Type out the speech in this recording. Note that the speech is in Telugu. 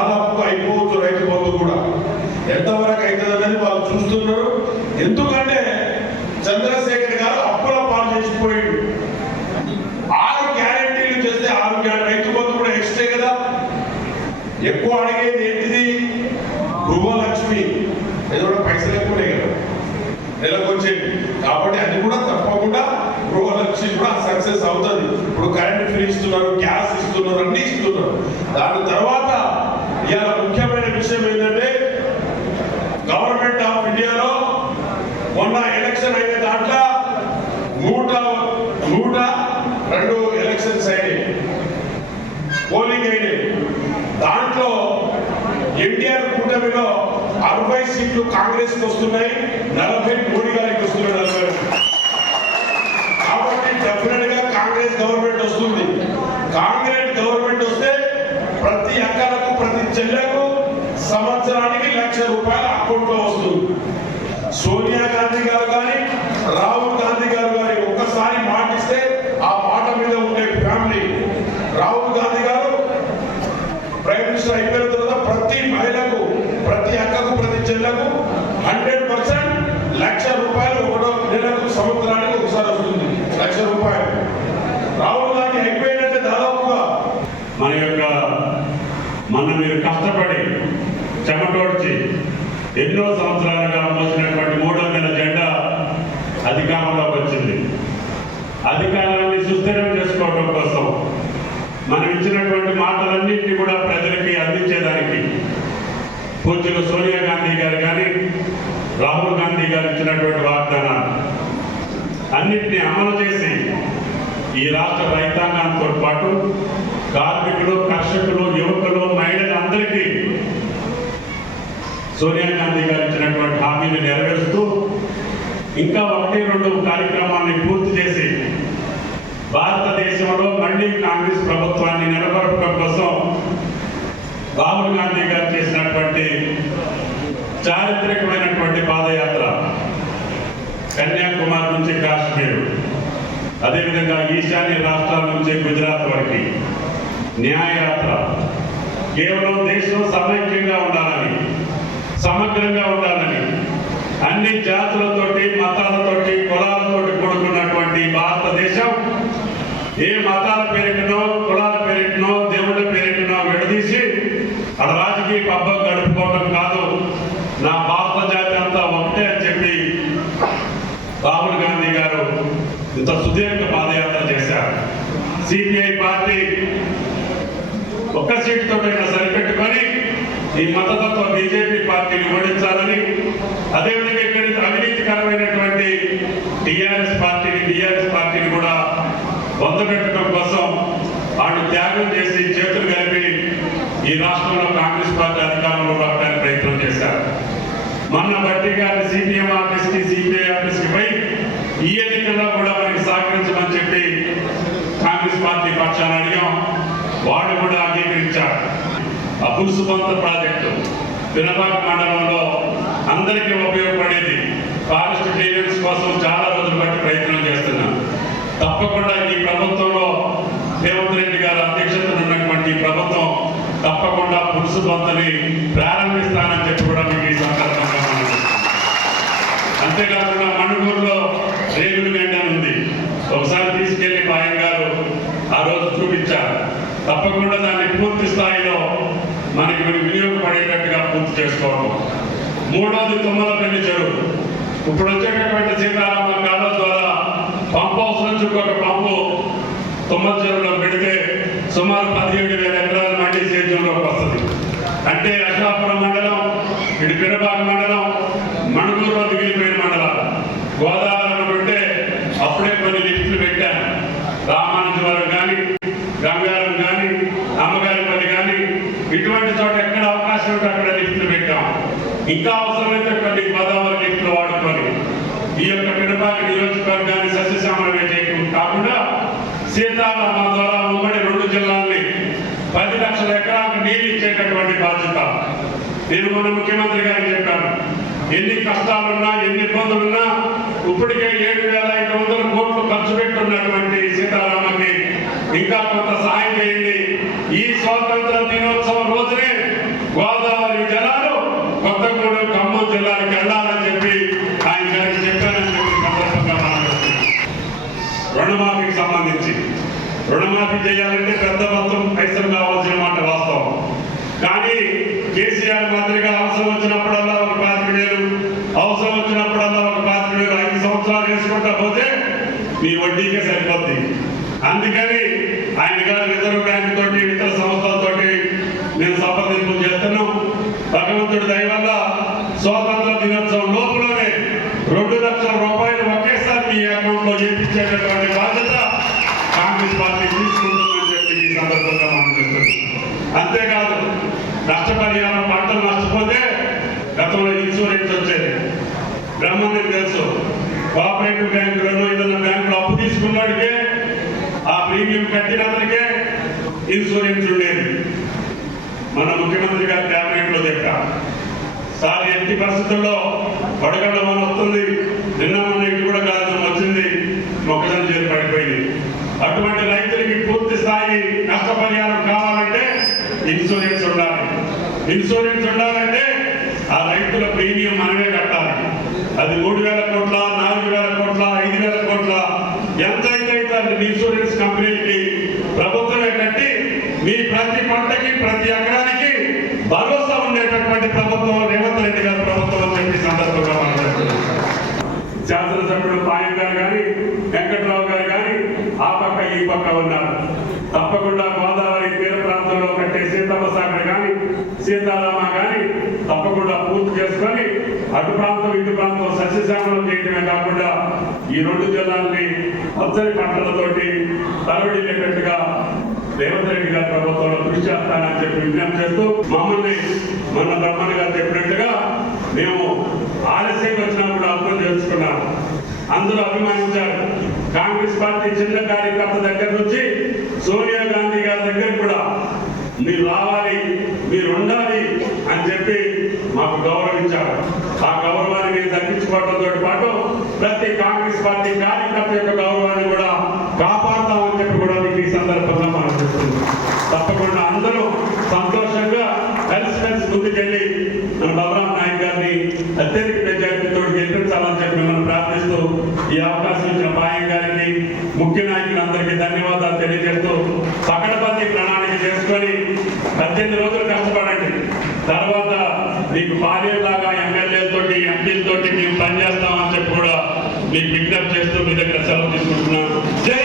దాదాపు అయిపోవచ్చు రైతు బంధు కూడా. ఎంతవరకు అవుతుంది అనేది వాళ్ళు చూస్తున్నారు. ఎందుకంటే చంద్రశేఖర్ గారు అప్పుల పాలు చేసిపోయాడు. 6 గ్యారెంటీలు చేస్తే 6 రైతు బంధు కూడా ఎక్స్ట్రా కదా. ఎక్కువ అడిగేది ఏంటిది? గృహలక్ష్మి, ఏదో పైసలు ఎక్కువనే కదా నెలకు వచ్చేది. కాబట్టి అది కూడా తప్పకుండా గృహలక్ష్మి కూడా సక్సెస్ అవుతుంది. ఇప్పుడు కరెంట్ ఫ్రీ ఇస్తున్నారు, గ్యాస్ ఇస్తున్నారు, అన్ని ఇస్తున్నారు. దాని తర్వాత ఇవాళ ముఖ్యమైన విషయం ఏంటంటే గవర్నమెంట్ ఆఫ్ ఇండియాలో మొన్న ఎలక్షన్ అయిన దాంట్లో 102 ఎలక్షన్స్ అయినాయి, పోలింగ్ అయినాయి. దాంట్లో ఎన్డీఆర్ కూటమిలో 60 సీట్లు కాంగ్రెస్ కి వస్తున్నాయి, 40 మోడీ గారికి వస్తున్నాయి. కాబట్టి డెఫినెట్ గా కాంగ్రెస్ గవర్నమెంట్ వస్తుంది. కాంగ్రెస్ గవర్నమెంట్ వస్తే ప్రతి అక్కలకు ప్రతి చెల్లెకు సంవత్సరానికి ₹1,00,000 అకౌంట్ లో వస్తుంది. సోనియా గాంధీ గారు కానీ రాహుల్ గాంధీ గారు కానీ ఒక్కసారి మాటిస్తే ఆ మాట మీద ఉండే ఫ్యామిలీ. రాహుల్ గాంధీ గారు ప్రైమ్ మినిస్టర్ అయిపోయిన తర్వాత ప్రతి మహిళకు, ప్రతి అక్కకు, ప్రతి చెల్లకు 100% ₹1,00,000 ఒకటో నెలకు సంవత్సరానికి ఒకసారి వస్తుంది. ₹1,00,000. రాహుల్ గాంధీ అయిపోయినట్టే దాదాపుగా మనం మీరు కష్టపడి చెమటోడ్చి ఎన్నో సంవత్సరాలుగా మోసినటువంటి 300వ జెండా అధికారంలోకి వచ్చింది. అధికారాన్ని సుస్థిరం చేసుకోవడం కోసం మనం ఇచ్చినటువంటి మాటలన్నింటినీ కూడా ప్రజలకి అందించేదానికి పూజ్యులు సోనియా గాంధీ గారు కానీ రాహుల్ గాంధీ గారు ఇచ్చినటువంటి వాగ్దానాలు అన్నింటినీ అమలు చేసి ఈ రాష్ట్ర రైతాంగంతో పాటు కార్మికులు, కర్షకులు, యువకులు, మహిళలు అందరికీ సోనియా గాంధీ గారు ఇచ్చినటువంటి హామీలు నెరవేరుస్తూ ఇంకా 1-2 కార్యక్రమాన్ని పూర్తి చేసి భారతదేశంలో మళ్లీ కాంగ్రెస్ ప్రభుత్వాన్ని నిలబడటం కోసం రాహుల్ గాంధీ గారు చేసినటువంటి చారిత్రకమైనటువంటి పాదయాత్ర కన్యాకుమారి నుంచి కాశ్మీర్, అదేవిధంగా ఈశాన్య రాష్ట్రాల నుంచి గుజరాత్ వరకు న్యాయయాత్ర కేవలం దేశం సమైక్యంగా ఉండాలని, సమగ్రంగా ఉండాలని, అన్ని జాతులతోటి, మతాలతోటి, కులాలతోటి కూడుకున్నటువంటి భారతదేశం ఏ మతాల పేరిటనో, కులాల పేరిటనో, దేవుళ్ళ పేరిటనో విడదీసి అక్కడ రాజకీయ పబ్బం గడుపుకోవడం కాదు, నా భారత జాతి అంతా ఒకటే అని చెప్పి రాహుల్ గాంధీ గారు ఇంత సుదీర్ఘ పాదయాత్ర చేశారు. సిపిఐ పార్టీ ఒక్క సీటుతో సరిపెట్టుకొని ఈ మద్దతుతో బీజేపీ పార్టీని ఓడించాలని, అదేవిధంగా ఇక్కడ అవినీతికరమైనటువంటి టీఆర్ఎస్ పార్టీని కూడా పొందబెట్టడం కోసం వాళ్ళు త్యాగం చేసి చేతులు కలిపి ఈ రాష్ట్రంలో కాంగ్రెస్ పార్టీ అధికారంలో రావడానికి ప్రయత్నం చేశారు. మొన్న బట్టి గారిని సిపిఎం ఆఫీస్కి, సిపిఐ ఆఫీస్కి పోయి ఈ ఎన్నికల్లో కూడా మనకి సహకరించమని చెప్పి కాంగ్రెస్ పార్టీ పక్షాన్ని అడిగాం. వాళ్ళు కూడా అంగీకరించారు. ఆ పులుసుబంత ప్రాజెక్టు పినపాక మండలంలో అందరికీ ఉపయోగపడేది. ఫారెస్ట్ క్లియరెన్స్ కోసం చాలా రోజులు బట్టి ప్రయత్నం చేస్తున్నాం. తప్పకుండా ఈ ప్రభుత్వంలో రేవంత్ రెడ్డి గారు అధ్యక్షతన ఉన్నటువంటి ప్రభుత్వం తప్పకుండా పులుసుబంతని ప్రారంభిస్తానని చెప్పి కూడా మీకు ఈ సందర్భంగా అంతేకాకుండా మణుగూరులో రేగులు మెండన్ ఉంది. ఒకసారి తీసుకెళ్లి పాయం గారు ఆ రోజు చూపించారు. తప్పకుండా దాన్ని పూర్తి స్థాయిలో మనకి వినియోగపడేటట్టుగా పూర్తి చేసుకోవడం. 3వది తుమ్మలపల్లి చెరువు. ఇప్పుడు వచ్చేటటువంటి సీతారామ కాలం ద్వారా పంప్ హౌస్ నుంచి ఒక పంపు తుమ్మల చెరువులో పెడితే సుమారు 17,000 ఎకరాల మళ్ళీ సేద్యంలోకి వస్తుంది. అంటే అశ్వాపురం మండలం, ఇటు పినపాక మండలం, మణుగూరులో మిగిలిపోయిన మండలాలు. గోదావరి ఉంటే అప్పుడే కొన్ని లిఫ్ట్లు పెట్టాను. రామానుజవరం కానీ, గంగారం కానీ, అమ్మగారిపల్లి కానీ, ఇటువంటి చోట ఎక్కడ అవకాశం ఉంటే అక్కడ లిఫ్ట్లు పెట్టాం. ఇంకా అవసరమైతే కొన్ని గోదావరి లిఫ్ట్లు వాడుకొని ఈ యొక్క పినపాక నియోజకవర్గాన్ని సస్యశ్యామలం చేయడం కాకుండా సీతారామ ద్వారా ఉమ్మడి 2 జిల్లాల్ని 10 లక్షల ఎకరాలకు నీళ్ళు ఇచ్చేటటువంటి బాధ్యత నేను మన ముఖ్యమంత్రి గారికి చెప్పాను. ఎన్ని కష్టాలున్నా, ఎన్ని ఇబ్బందులున్నా ఇప్పటికే 7,500 కోట్లు ఖర్చు పెట్టున్నటువంటి సీతారామకి ఇంకా కొంత సహాయం చేయండి. ఈ స్వాతంత్ర దినోత్సవం రోజునే కానీ కేసీఆర్ మాదిరిగా అవసరం వచ్చినప్పుడల్లా ఒక 25,000, అవసరం వచ్చినప్పుడల్లా ఒక 25,000 5 సంవత్సరాలు వేసుకుంటా పోతే మీ వడ్డీకే సరిపోద్ది. అందుకని ఆయన గారు రిజర్వ్ బ్యాంక్ తోటి ఇతర సంస్థలతోటి నేను సంప్రదింపులు చేస్తున్నాం. భగవంతుడి దయ వల్ల స్వాతంత్ర దినోత్సవం లోపలనే 2 లక్షల రూపాయలు ఒకేసారి మీ అకౌంట్ లో చేయించేటటువంటి బాధ్యత కాంగ్రెస్ పార్టీ తీసుకుంటుందని చెప్పి ఈ సందర్భంగా మనం చెప్తున్నాం. అంతేకాదు నష్టపరిహారం పంటలు నష్టపోతే గతంలో ఇన్సూరెన్స్ వచ్చేది. బ్రహ్మాండం తెలుసు, కోఆపరేటివ్ బ్యాంకులను ఏదైనా బ్యాంకులో అప్పు తీసుకున్నాడికే ఆ ప్రీమియం కట్టినందుకే ఇన్సూరెన్స్ ఉండేది. మన ముఖ్యమంత్రి గారు క్యాబినెట్ లో చెప్పారు, సార్ ఎట్టి పరిస్థితుల్లో వడగండ మన వస్తుంది, నిన్న మొన్న ఇటు కూడా కాదు వచ్చింది, మొక్కజొన్న చేతి పడిపోయింది. అటువంటి రైతులకి పూర్తి స్థాయి నష్టపరిహారం కావాలంటే ఇన్సూరెన్స్ ఉండాలి. ఇన్సూరెన్స్ ఉండాలంటే ఆ రైతుల ప్రీమియం మనమే కట్టాలి. అది 3,000 కోట్ల, 4,000 కోట్ల, 5,000 కోట్ల ఎంతైతే ఇన్సూరెన్స్ కంపెనీలకి ప్రభుత్వమే కట్టి మీ ప్రతి పంటకి ప్రతి ఎకరానికి భరోసా ఉండేటటువంటి ప్రభుత్వం రేవంత్ రెడ్డి గారి ప్రభుత్వం అని చెప్పి సందర్భంగా మాట్లాడుతున్నారు. శాసనసభ్యుడు పాయం గారు కానీ వెంకట్రావు గారు కానీ ఆ పక్క ఈ పక్క ఉన్నారు. తప్పకుండా గోదావరి తీర ప్రాంతంలో కట్టే సీతమ్మ సాగర్ కానీ సీతారామ కానీ తప్పకుండా పూర్తి చేసుకొని అటు ప్రాంతం ఇటు ప్రాంతం సస్యశ్యామలం చేయడమే కాకుండా ఈ 2 జిల్లాల్ని పచ్చని పంటలతోటి తరబడిల్లేటట్టుగా రేవంత్ రెడ్డి గారి ప్రభుత్వంలో కృషి చేస్తానని చెప్పి విజ్ఞప్తి చేస్తూ మమ్మల్ని మొన్న బ్రహ్మణ్ గారు చెప్పినట్టుగా మేము ఆలస్యంగా వచ్చినా కూడా అర్థం చేసుకున్నాము. అందరూ అభిమానించారు. కాంగ్రెస్ పార్టీ చిన్న కార్యకర్త దగ్గర నుంచి సోనియా గాంధీ గారి దగ్గర కూడా మీరు రావాలి, మీరు ఉండాలి అని చెప్పి మాకు గౌరవించారు. ఆ గౌరవాన్ని మేము దక్కించుకోవడంతో పాటు ప్రతి కాంగ్రెస్ పార్టీ కార్యకర్త యొక్క గౌరవాన్ని కూడా కాపాడతామని చెప్పి కూడా మీకు ఈ సందర్భంగా మనం చెప్తున్నాం. తప్పకుండా అందరూ సంతోషంగా కలిసిమెలిసి ముందుకెళ్ళి మన బలరాం నాయక్ గారిని అత్యధిక మెజార్టీతో గెలిపించాలని చెప్పి మిమ్మల్ని ప్రార్థిస్తూ ఈ అవకాశం ఇచ్చిన పాయం గారికి, ముఖ్య నాయకులందరికీ ధన్యవాదాలు తెలియజేస్తూ పకడ్బందీ ప్రణాళిక చేసుకొని 18 రోజులు కష్టపడండి. తర్వాత మీకు పాలేలాగా ఎమ్మెల్యేలతోటి ఎంపీలతోటి మేము పనిచేస్తామని చెప్పి కూడా మీకు విజ్ఞప్తి చేస్తూ మీ దగ్గర సెలవు తీసుకుంటున్నాను. జై